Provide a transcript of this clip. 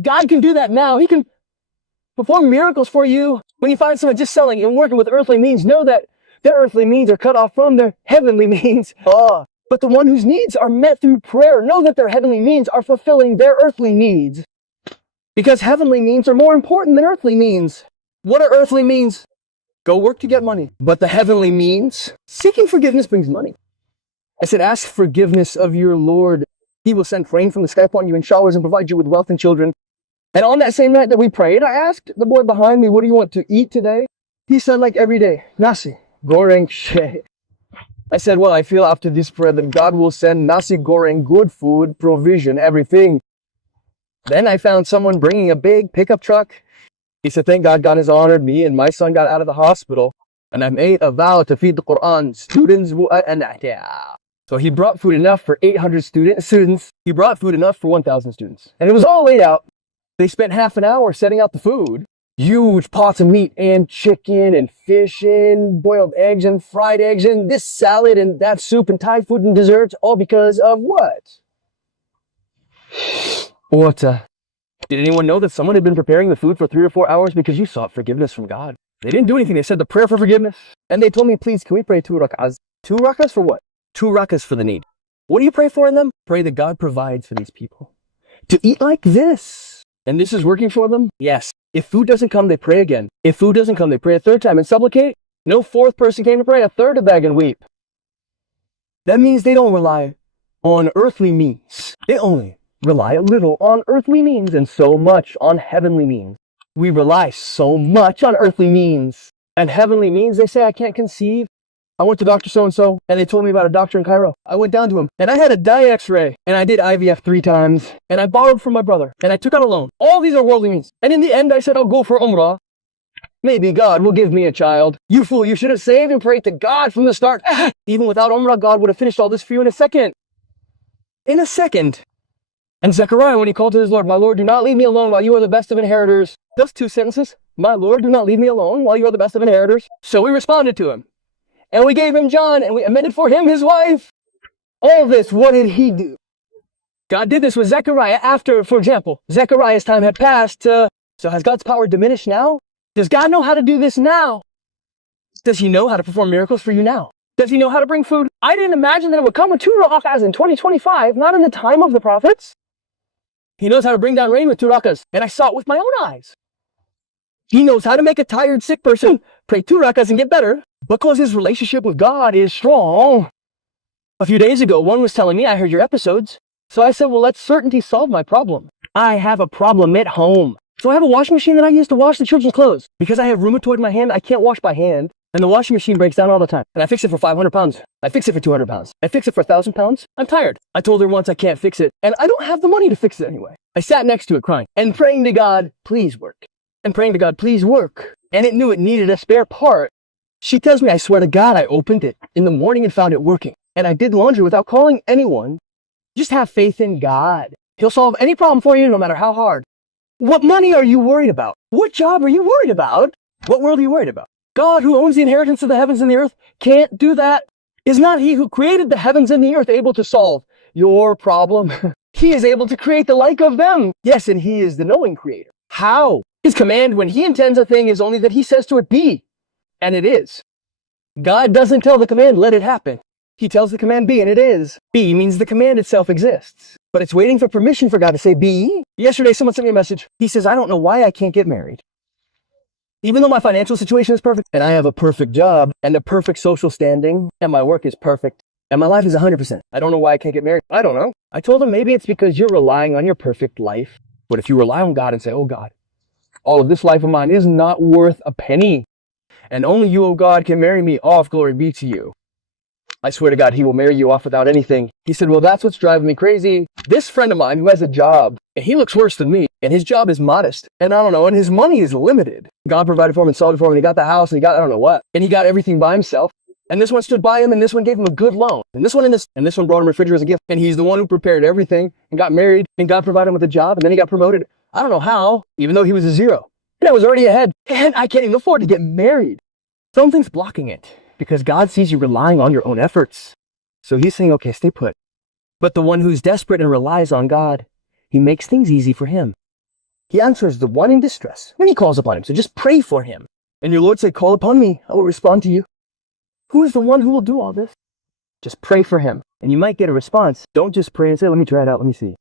God can do that now. He can perform miracles for you. When you find someone just selling and working with earthly means, know that their earthly means are cut off from their heavenly means. But the one whose needs are met through prayer, know that their heavenly means are fulfilling their earthly needs. Because heavenly means are more important than earthly means. What are earthly means? Go work to get money. But the heavenly means, seeking forgiveness brings money. I said, ask forgiveness of your Lord. He will send rain from the sky upon you in showers and provide you with wealth and children. And on that same night that we prayed, I asked the boy behind me, what do you want to eat today? He said, like every day, nasi, goreng, shay. I said, well, I feel after this prayer that God will send nasi goreng, good food, provision, everything. Then I found someone bringing a big pickup truck. He said, thank God, God has honored me and my son got out of the hospital. And I made a vow to feed the Quran students. So he brought food enough for 800 students. He brought food enough for 1,000 students. And it was all laid out. They spent half an hour setting out the food. Huge pots of meat and chicken and fish and boiled eggs and fried eggs and this salad and that soup and Thai food and desserts. All because of what? Did anyone know that someone had been preparing the food for 3 or 4 hours because you sought forgiveness from God? They didn't do anything. They said the prayer for forgiveness. And they told me, please, can we pray 2 rak'ahs? 2 rak'ahs for what? 2 rak'ahs for the need. What do you pray for in them? Pray that God provides for these people. To eat like this. And this is working for them? Yes. If food doesn't come, they pray again. If food doesn't come, they pray a 3rd time and supplicate. No 4th person came to pray, a 3rd to beg and weep. That means they don't rely on earthly means. They only rely a little on earthly means and so much on heavenly means. We rely so much on earthly means. And heavenly means, they say, I can't conceive. I went to Dr. So-and-so, and they told me about a doctor in Cairo. I went down to him, and I had a dye x-ray, and I did IVF 3 times, and I borrowed from my brother, and I took out a loan. All these are worldly means. And in the end, I said, I'll go for Umrah. Maybe God will give me a child. You fool, you should have saved and prayed to God from the start. Even without Umrah, God would have finished all this for you in a second. In a second. And Zechariah, when he called to his Lord, my Lord, do not leave me alone while you are the best of inheritors. Those 2 sentences. My Lord, do not leave me alone while you are the best of inheritors. So we responded to him. And we gave him John, and we amended for him his wife. All this, what did he do? God did this with Zechariah after, for example, Zechariah's time had passed. So has God's power diminished now? Does God know how to do this now? Does he know how to perform miracles for you now? Does he know how to bring food? I didn't imagine that it would come with 2 rak'ahs in 2025, not in the time of the prophets. He knows how to bring down rain with 2 rak'ahs, and I saw it with my own eyes. He knows how to make a tired, sick person pray 2 rak'ahs and get better because his relationship with God is strong. A few days ago, one was telling me, I heard your episodes. So I said, well, let certainty solve my problem. I have a problem at home. So I have a washing machine that I use to wash the children's clothes. Because I have rheumatoid in my hand, I can't wash by hand. And the washing machine breaks down all the time. And I fix it for 500 pounds. I fix it for 200 pounds. I fix it for 1,000 pounds. I'm tired. I told her once I can't fix it. And I don't have the money to fix it anyway. I sat next to it crying and praying to God, please work. And praying to God, please work. And it knew it needed a spare part. She tells me, I swear to God, I opened it in the morning and found it working. And I did laundry without calling anyone. Just have faith in God. He'll solve any problem for you, no matter how hard. What money are you worried about? What job are you worried about? What world are you worried about? God, who owns the inheritance of the heavens and the earth, can't do that. Is not he who created the heavens and the earth able to solve your problem? He is able to create the like of them. Yes, and he is the knowing creator. How? His command when he intends a thing is only that he says to it, be. And it is. God doesn't tell the command, let it happen. He tells the command, be, and it is. Be means the command itself exists. But it's waiting for permission for God to say, be. Yesterday, someone sent me a message. He says, I don't know why I can't get married. Even though my financial situation is perfect, and I have a perfect job, and a perfect social standing, and my work is perfect, and my life is 100%. I don't know why I can't get married. I don't know. I told him maybe it's because you're relying on your perfect life. But if you rely on God and say, oh God, all of this life of mine is not worth a penny. And only you, oh God, can marry me off. Glory be to you. I swear to God, he will marry you off without anything. He said, well, that's what's driving me crazy. This friend of mine who has a job, and he looks worse than me, and his job is modest, and I don't know, and his money is limited. God provided for him and solved it for him, and he got the house, and he got, I don't know what, and he got everything by himself. And this one stood by him, and this one gave him a good loan. And this one brought him a refrigerator as a gift. And he's the one who prepared everything, and got married, and God provided him with a job, and then he got promoted. I don't know how, even though he was a 0. And I was already ahead, and I can't even afford to get married. Something's blocking it, because God sees you relying on your own efforts. So he's saying, okay, stay put. But the one who's desperate and relies on God, he makes things easy for him. He answers the one in distress when he calls upon him. So just pray for him. And your Lord said, call upon me, I will respond to you. Who is the one who will do all this? Just pray for him. And you might get a response. Don't just pray and say, let me try it out, let me see.